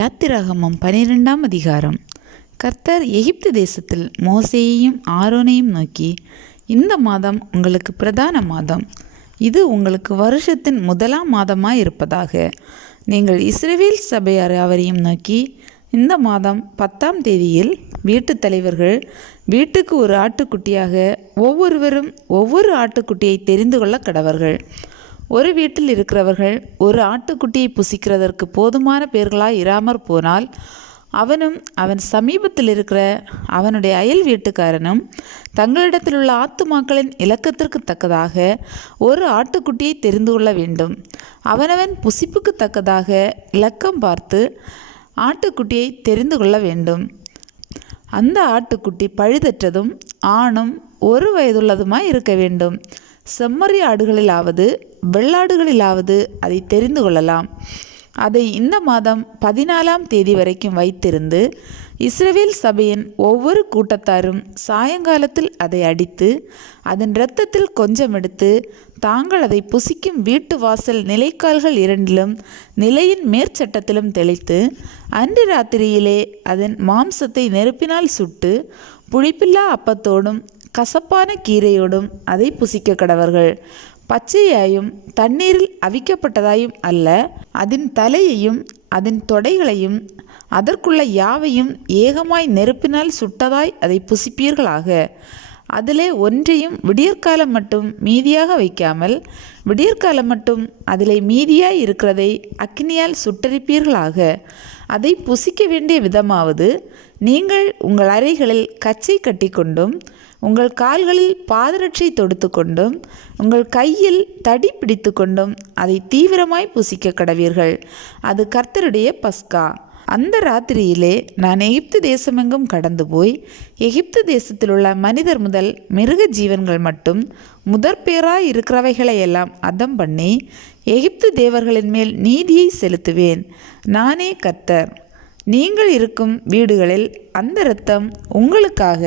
யாத்திராகமம் பனிரெண்டாம் அதிகாரம். கர்த்தர் எகிப்து தேசத்தில் மோசேயையும் ஆரோனையும் நோக்கி இந்த மாதம் உங்களுக்கு பிரதான மாதம். இது உங்களுக்கு வருஷத்தின் முதலாம் மாதமாக இருப்பதாக நீங்கள் இஸ்ரேவேல் சபையார் அவரையும் நோக்கி இந்த மாதம் பத்தாம் தேதியில் வீட்டுத் தலைவர்கள் வீட்டுக்கு ஒரு ஆட்டுக்குட்டியாக ஒவ்வொருவரும் ஒவ்வொரு ஆட்டுக்குட்டியை தெரிந்து கொள்ள கடவர்கள். ஒரு வீட்டில் இருக்கிறவர்கள் ஒரு ஆட்டுக்குட்டியை புசிக்கிறதற்கு போதுமான பேர்களாய் இராமற் போனால் அவனும் அவன் சமீபத்தில் இருக்கிற அவனுடைய அயல் வீட்டுக்காரனும் தங்களிடத்தில் உள்ள ஆத்துமாக்களின் இலக்கத்திற்கு தக்கதாக ஒரு ஆட்டுக்குட்டியை தெரிந்து கொள்ள வேண்டும். அவனவன் புசிப்புக்கு தக்கதாக இலக்கம் பார்த்து ஆட்டுக்குட்டியை தெரிந்து கொள்ள வேண்டும். அந்த ஆட்டுக்குட்டி பழுதற்றதும் ஆணும் ஒரு வயதுள்ளதுமாய் இருக்க வேண்டும். செம்மறி ஆடுகளிலாவது வெள்ளாடுகளிலாவது அதை தெரிந்து கொள்ளலாம். அதை இந்த மாதம் பதினாலாம் தேதி வரைக்கும் வைத்திருந்து இஸ்ரேல் சபையின் ஒவ்வொரு கூட்டத்தாரும் சாயங்காலத்தில் அதை அடித்து அதன் இரத்தத்தில் கொஞ்சம் எடுத்து தாங்கள் அதை புசிக்கும் வீட்டு வாசல் நிலைக்கால்கள் இரண்டிலும் நிலையின் மேற்சட்டத்திலும் தெளித்து அன்று ராத்திரியிலே அதன் மாம்சத்தை நெருப்பினால் சுட்டு புளிப்பில்லா அப்பத்தோடும் கசப்பான கீரையோடும் அதை புசிக்க கடவர்கள். பச்சையாயும் தண்ணீரில் அவிக்கப்பட்டதாயும் அல்ல அதன் தலையையும் அதன் தொடைகளையும் அதற்குள்ள யாவையும் ஏகமாய் நெருப்பினால் சுட்டதாய் அதை புசிப்பீர்களாக. அதிலே ஒன்றையும் விடியற்காலம் மட்டும் மீதியாக வைக்காமல் விடியற்காலம் மட்டும் அதிலே மீதியாய் இருக்கிறதை அக்னியால் சுட்டரிப்பீர்களாக. அதை புசிக்க வேண்டிய விதமாவது நீங்கள் உங்கள் அறைகளில் கச்சை கட்டிக்கொண்டும் உங்கள் கால்களில் பாதரட்சை தொடுத்து கொண்டும் உங்கள் கையில் தடி பிடித்து கொண்டும் அதை தீவிரமாய் புசிக்க கடவீர்கள். அது கர்த்தருடைய பஸ்கா. அந்த ராத்திரியிலே நான் எகிப்து தேசமெங்கும் கடந்து போய் எகிப்து தேசத்தில் உள்ள மனிதர் முதல் மிருக ஜீவன்கள் மட்டும் முதற்பேராய் இருக்கிறவைகளை எல்லாம் அதம் பண்ணி எகிப்து தேவர்களின் மேல் நீதியை செலுத்துவேன். நானே கர்த்தர். நீங்கள் இருக்கும் வீடுகளில் அந்த இரத்தம் உங்களுக்காக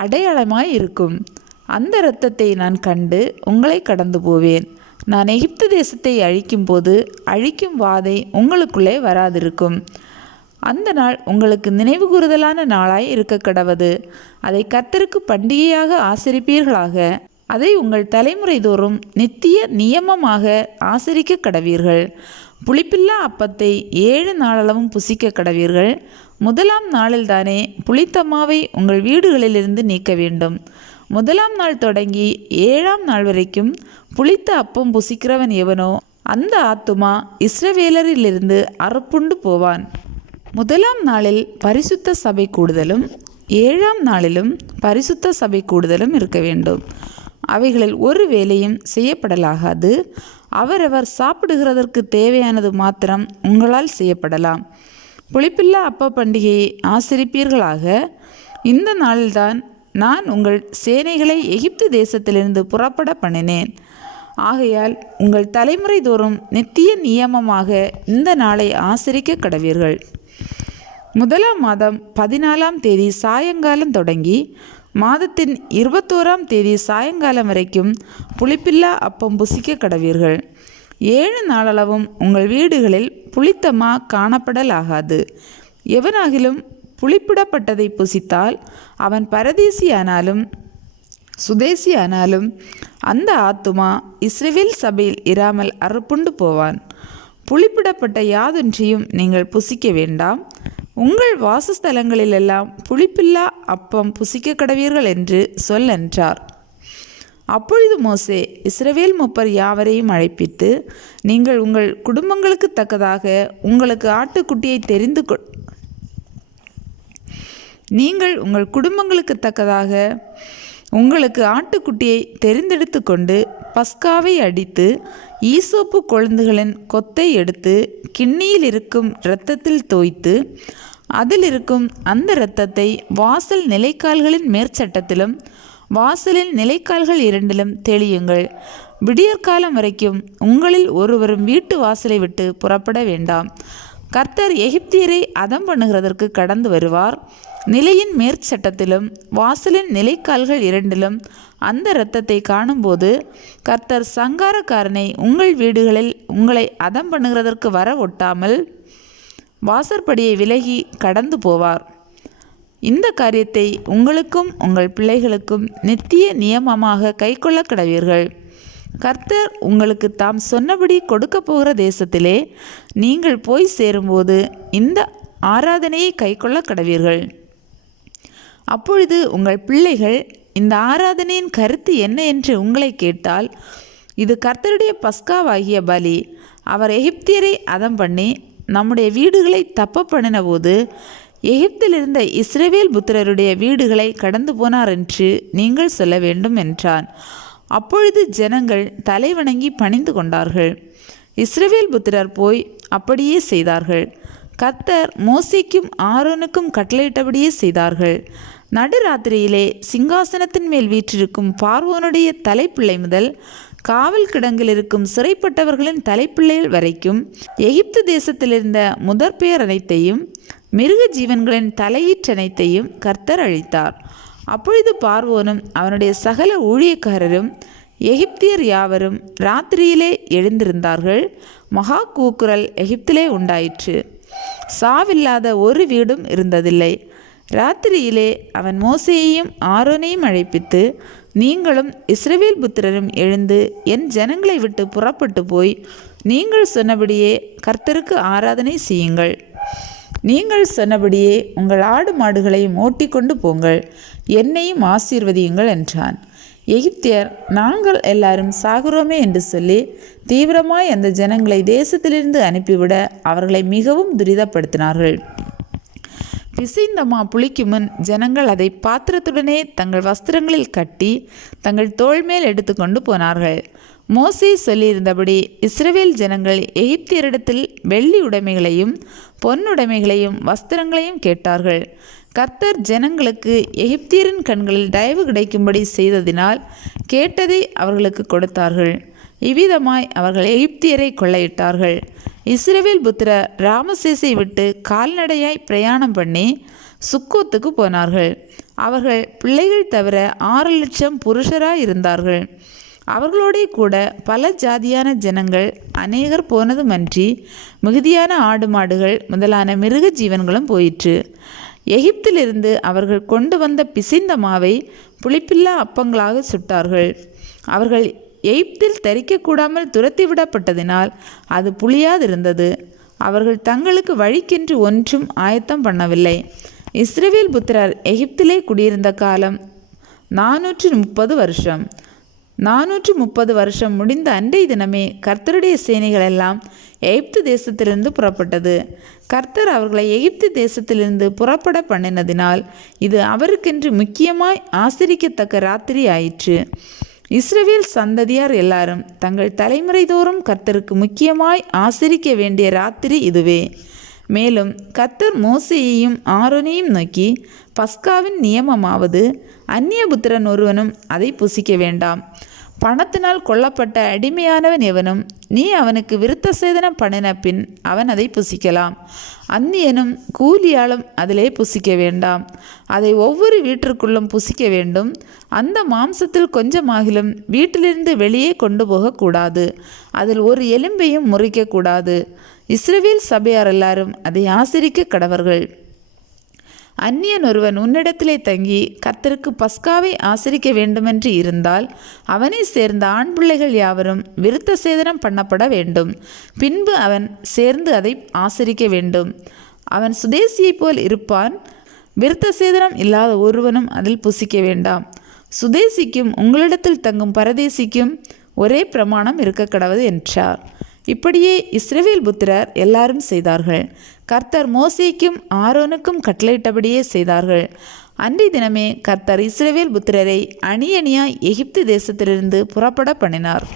அடையாளமாய் இருக்கும். அந்த இரத்தத்தை நான் கண்டு உங்களை கடந்து போவேன். நான் எகிப்து தேசத்தை அழிக்கும்போது அழிக்கும் வாதை உங்களுக்குள்ளே வராதிருக்கும். அந்த நாள் உங்களுக்கு நினைவு கூறுதலான நாளாய் இருக்க கடவது. அதை கத்தருக்கு பண்டிகையாக ஆசரிப்பீர்களாக. அதை உங்கள் தலைமுறை தோறும் நித்திய நியமமாக ஆசரிக்க கடவீர்கள். புளிப்பில்லா அப்பத்தை ஏழு நாளளவும் புசிக்க கடவீர்கள். முதலாம் நாளில்தானே புளித்தம்மாவை உங்கள் வீடுகளிலிருந்து நீக்க வேண்டும். முதலாம் நாள் தொடங்கி ஏழாம் நாள் வரைக்கும் புளித்த அப்பம் புசிக்கிறவன் எவனோ அந்த ஆத்துமா இஸ்ரவேலரிலிருந்து அறுப்புண்டு போவான். முதலாம் நாளில் பரிசுத்த சபை கூடுதலும் ஏழாம் நாளிலும் பரிசுத்த சபை கூடுதலும் இருக்க வேண்டும். அவைகளில் ஒரு வேலையும் செய்யப்படலாகாது. அவரவர் சாப்பிடுகிறதற்கு தேவையானது மாத்திரம் உங்களால் செய்யப்படலாம். புளிப்பில்லா அப்ப பண்டிகையை ஆசிரிப்பீர்களாக. இந்த நாளில்தான் நான் உங்கள் சேனைகளை எகிப்து தேசத்திலிருந்து புறப்பட பண்ணினேன். ஆகையால் உங்கள் தலைமுறை தோறும் நித்திய நியமமாக இந்த நாளை ஆசிரிக்க கடவீர்கள். முதலாம் மாதம் பதினாலாம் தேதி சாயங்காலம் தொடங்கி மாதத்தின் இருபத்தோராம் தேதி சாயங்காலம் வரைக்கும் புளிப்பில்லா அப்பம் புசிக்க கடவீர்கள். ஏழு நாளளவும் உங்கள் வீடுகளில் புளித்தமா காணப்படலாகாது. எவனாகிலும் புளிப்பிடப்பட்டதை புசித்தால் அவன் பரதேசியானாலும் சுதேசியானாலும் அந்த ஆத்துமா இஸ்ரேவேல் சபையில் இராமல் அறுப்புண்டு போவான். புளிப்பிடப்பட்ட யாதொன்றையும் நீங்கள் புசிக்க வேண்டாம். உங்கள் வாசஸ்தலங்களிலெல்லாம் புளிப்பில்லா அப்பம் புசிக்க கடவீர்கள் என்று சொல் என்றார். அப்பொழுது மோசே இஸ்ரவேல் முப்பர் யாவரையும் அழைப்பித்து நீங்கள் உங்கள் குடும்பங்களுக்கு தக்கதாக உங்களுக்கு ஆட்டுக்குட்டியை தெரிந்து கொ நீங்கள் உங்கள் குடும்பங்களுக்கு தக்கதாக உங்களுக்கு ஆட்டுக்குட்டியை தெரிந்தெடுத்து கொண்டு பஸ்காவை அடித்து ஈசோப்பு கொழுந்துகளின் கொத்தை எடுத்து கிண்ணியில் இருக்கும் இரத்தத்தில் தோய்த்து அதில் இருக்கும் அந்த இரத்தத்தை வாசல் நிலைக்கால்களின் மேற்சட்டத்திலும் வாசலின் நிலைக்கால்கள் இரண்டிலும் தெளியுங்கள். விடியற்காலம் வரைக்கும் உங்களில் ஒருவரும் வீட்டு வாசலை விட்டு புறப்பட வேண்டாம். கர்த்தர் எகிப்தியரை அதம் பண்ணுகிறதற்கு கடந்து வருவார். நிலையின் மேற்சட்டத்திலும் வாசலின் நிலைக்கால்கள் இரண்டிலும் அந்த இரத்தத்தை காணும்போது கர்த்தர் சங்காரக்காரனை உங்கள் வீடுகளில் உங்களை அதம் பண்ணுகிறதற்கு வர ஒட்டாமல் வாசற்படியை விலகி கடந்து போவார். இந்த காரியத்தை உங்களுக்கும் உங்கள் பிள்ளைகளுக்கும் நித்திய நியமமாக கைக்கொள்ள கடவீர்கள். கர்த்தர் உங்களுக்கு தாம் சொன்னபடி கொடுக்க போகிற தேசத்திலே நீங்கள் போய் சேரும்போது இந்த ஆராதனையை கைக்கொள்ள கடவீர்கள். அப்பொழுது உங்கள் பிள்ளைகள் இந்த ஆராதனையின் கருத்து என்ன என்று உங்களை கேட்டால் இது கர்த்தருடைய பஸ்காவாகிய பலி. அவர் எகிப்தியரை அதம் பண்ணி நம்முடைய வீடுகளை தப்ப பண்ணின போது எகிப்திலிருந்த இஸ்ரேவேல் புத்திரருடைய வீடுகளை கடந்து போனார் என்று நீங்கள் சொல்ல வேண்டும் என்றான். அப்பொழுது ஜனங்கள் தலை வணங்கி பணிந்து கொண்டார்கள். இஸ்ரேவேல் புத்திரர் போய் அப்படியே செய்தார்கள். கர்த்தர் மோசிக்கும் ஆரோனுக்கும் கட்டளையிட்டபடியே செய்தார்கள். நடுராத்திரியிலே சிங்காசனத்தின் மேல் வீற்றிருக்கும் பார்வோனுடைய தலைப்பிள்ளை முதல் காவல் கிடங்கில் இருக்கும் சிறைப்பட்டவர்களின் தலைப்பிள்ளைகள் வரைக்கும் எகிப்து தேசத்தில் இருந்த முதற் பெயர் அனைத்தையும் மிருக ஜீவன்களின் தலையீற்றனைத்தையும் கர்த்தர் அழித்தார். அப்பொழுது பார்வோனும் அவனுடைய சகல ஊழியக்காரரும் எகிப்தியர் யாவரும் ராத்திரியிலே எழுந்திருந்தார்கள். மகா கூக்குரல் எகிப்திலே உண்டாயிற்று. சாவில்லாத ஒரு வீடும் இருந்ததில்லை. ராத்திரியிலே அவன் மோசேயையும் ஆரோனையும் அழைப்பித்து நீங்களும் இஸ்ரவேல் புத்திரரும் எழுந்து என் ஜனங்களை விட்டு புறப்பட்டு போய் நீங்கள் சொன்னபடியே கர்த்தருக்கு ஆராதனை செய்யுங்கள். நீங்கள் சொன்னபடியே உங்கள் ஆடு மாடுகளையும் ஓட்டிக்கொண்டு போங்கள். என்னையும் ஆசீர்வதியுங்கள் என்றான். எகிப்தியர் நாங்கள் எல்லாரும் சாகுறோமே என்று சொல்லி தீவிரமாய் அந்த ஜனங்களை தேசத்திலிருந்து அனுப்பிவிட அவர்களை மிகவும் துரிதப்படுத்தினார்கள். பிசைந்தமா புளிக்குமுன். முன் ஜனங்கள் அதை பாத்திரத்துடனே தங்கள் வஸ்திரங்களில் கட்டி தங்கள் தோள் மேல் எடுத்துக்கொண்டு போனார்கள். மோசே சொல்லியிருந்தபடி இஸ்ரவேல் ஜனங்கள் எகிப்தியரிடத்தில் வெள்ளி உடைமைகளையும் பொன்னுடைமைகளையும் வஸ்திரங்களையும் கேட்டார்கள். கர்த்தர் ஜனங்களுக்கு எகிப்தியரின் கண்களில் தயவு கிடைக்கும்படி செய்ததினால் கேட்டதை அவர்களுக்கு கொடுத்தார்கள். இவ்விதமாய் அவர்கள் எகிப்தியரை கொள்ளையிட்டார்கள். இஸ்ரவேல் புத்திர ராமசேசை விட்டு கால்நடையாய் பிரயாணம் பண்ணி சுக்கோத்துக்கு போனார்கள். அவர்கள் பிள்ளைகள் தவிர ஆறு லட்சம் புருஷராக இருந்தார்கள். அவர்களோடே கூட பல ஜாதியான ஜனங்கள் அநேகர் போனதுமன்றி மிகுதியான ஆடு மாடுகள் முதலான மிருக ஜீவன்களும் போயிற்று. எகிப்திலிருந்து அவர்கள் கொண்டு வந்த பிசைந்த மாவை புளிப்பில்லா அப்பங்களாக சுட்டார்கள். அவர்கள் எகிப்தில் தரிக்கக்கூடாமல் துரத்தி விடப்பட்டதினால் அது புளியாதிருந்தது. அவர்கள் தங்களுக்கு வழிக்கென்று ஒன்றும் ஆயத்தம் பண்ணவில்லை. இஸ்ரேவேல் புத்திரர் எகிப்திலே குடியிருந்த காலம் நானூற்று முப்பது வருஷம். நானூற்று முப்பது வருஷம் முடிந்த அன்றைய தினமே கர்த்தருடைய சேனைகள் எல்லாம் எகிப்து தேசத்திலிருந்து புறப்பட்டது. கர்த்தர் அவர்களை எகிப்து தேசத்திலிருந்து புறப்பட பண்ணினதினால் இது அவருக்கென்று முக்கியமாய் ஆசிரிக்கத்தக்க ராத்திரி ஆயிற்று இஸ்ரவேல் சந்ததியார் எல்லாரும் தங்கள் தலைமுறை தோறும் கர்த்தருக்கு முக்கியமாய் ஆசிரிக்க வேண்டிய ராத்திரி இதுவே. மேலும் கர்த்தர் மோசையையும் ஆரோனையும் நோக்கி பஸ்காவின் நியமமாவது அந்நியபுத்திரன் ஒருவனும் அதை புசிக்க வேண்டாம். பணத்தினால் கொல்லப்பட்ட அடிமையானவன் எவனும் நீ அவனுக்கு விருத்த சேதனம் பண்ணின பின் அவன் அதை புசிக்கலாம். அந்நியனும் கூலியாலும் அதிலே புசிக்க வேண்டாம். அதை ஒவ்வொரு வீட்டிற்குள்ளும் புசிக்க வேண்டும். அந்த மாம்சத்தில் கொஞ்சமாகிலும் வீட்டிலிருந்து வெளியே கொண்டு போகக்கூடாது. அதில் ஒரு எலும்பையும் முறிக்கக்கூடாது. இஸ்ரவேல் சபையார் எல்லாரும் அதை ஆசிரிக்க கடவர்கள். அந்நியன் ஒருவன் உன்னிடத்திலே தங்கி கர்த்தருக்கு பஸ்காவை ஆசரிக்க வேண்டுமென்று இருந்தால் அவனை சேர்ந்த ஆண் பிள்ளைகள் யாவரும் விருத்த சேதனம் பண்ணப்பட வேண்டும். பின்பு அவன் சேர்ந்து அதை ஆசரிக்க வேண்டும். அவன் சுதேசியைப் போல் இருப்பான். விருத்த சேதனம் இல்லாத ஒருவனும் அதில் புசிக்க வேண்டாம். சுதேசிக்கும் உங்களிடத்தில் தங்கும் பரதேசிக்கும் ஒரே பிரமாணம் இருக்க கடவுது என்றார். இப்படியே இஸ்ரவேல் புத்திரர் எல்லாரும் செய்தார்கள். கர்த்தர் மோசேக்கும் ஆரோனுக்கும் கட்டளையிட்டபடியே செய்தார்கள். அன்றைய தினமே கர்த்தர் இஸ்ரவேல் புத்திரரை அணி அணியாய் எகிப்து தேசத்திலிருந்து புறப்பட பண்ணினார்.